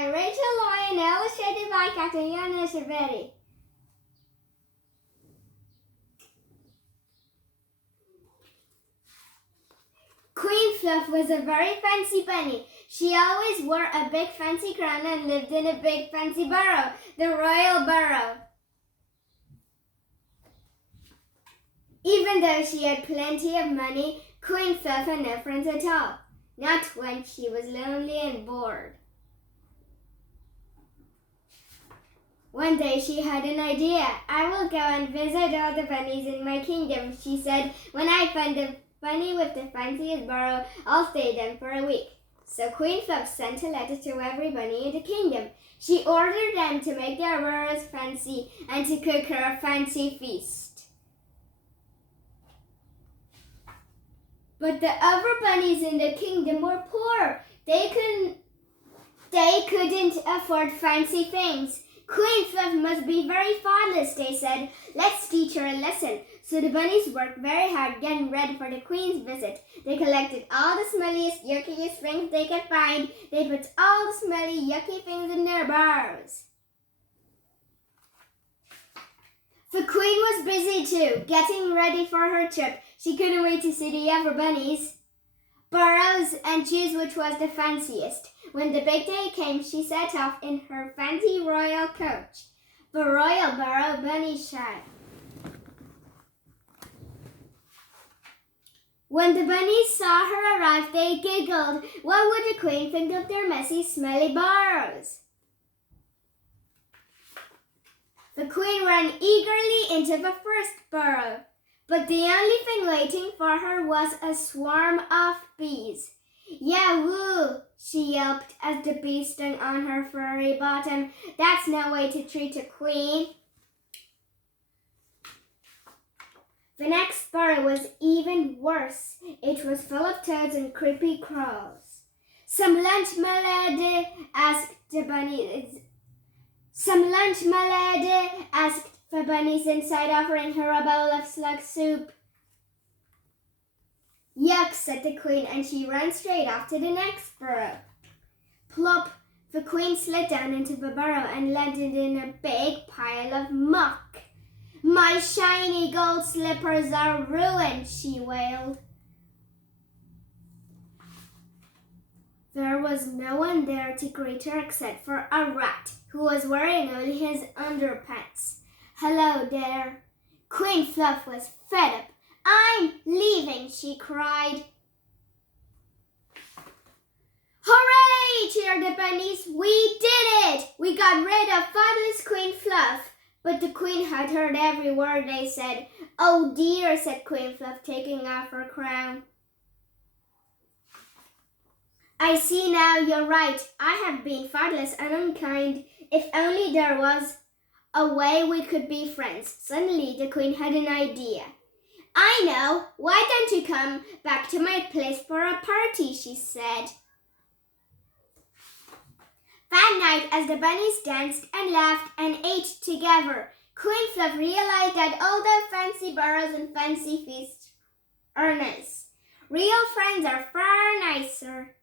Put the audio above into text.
by Rachel Lyon, illustrated by Katarina Cervetti. Queen Fluff was a very fancy bunny. She always wore a big fancy crown and lived in a big fancy burrow, the royal burrow. Even though she had plenty of money, Queen Fluff had no friends at all, not when she was lonely and bored. One day she had an idea. I will go and visit all the bunnies in my kingdom, she said. When I find a bunny with the fanciest burrow, I'll stay there for a week. So Queen Fluff sent a letter to every bunny in the kingdom. She ordered them to make their burrows fancy and to cook her a fancy feast. But the other bunnies in the kingdom were poor. They couldn't afford fancy things. Queen Fluff must be very thoughtless, they said. Let's teach her a lesson. So the bunnies worked very hard getting ready for the Queen's visit. They collected all the smelliest, yuckiest things they could find. They put all the smelly, yucky things in their burrows. The Queen was busy too, getting ready for her trip. She couldn't wait to see the other bunnies' burrows and choose which was the fanciest. When the big day came, she set off in her fancy royal coach, the Royal Burrow Bunny Shire. When the bunnies saw her arrive, they giggled. What would the Queen think of their messy, smelly burrows? The Queen ran eagerly into the first burrow, but the only thing waiting for her was a swarm of bees. Yahoo! She yelped as the bees stung on her furry bottom. That's no way to treat a queen. The next burrow was even worse. It was full of toads and creepy crawls. Some lunch, my lady? Asked the bunnies. Some lunch, my lady? Asked the bunnies inside, offering her a bowl of slug soup. Yuck, said the Queen, and she ran straight off to the next burrow. Plop! The Queen slid down into the burrow and landed in a big pile of muck. My shiny gold slippers are ruined, she wailed. There was no one there to greet her except for a rat who was wearing only his underpants. Hello there. Queen Fluff was fed up. I'm leaving, she cried. Hooray, cheered the bunnies. We did it! We got rid of thoughtless Queen Fluff. But the Queen had heard every word they said. Oh dear, said Queen Fluff, taking off her crown. I see now you're right. I have been thoughtless and unkind. If only there was a way we could be friends. Suddenly the Queen had an idea. I know. Why don't you come back to my place for a party, she said. That night, as the bunnies danced and laughed and ate together, Queen Fluff realized that although fancy burrows and fancy feasts are nice, real friends are far nicer.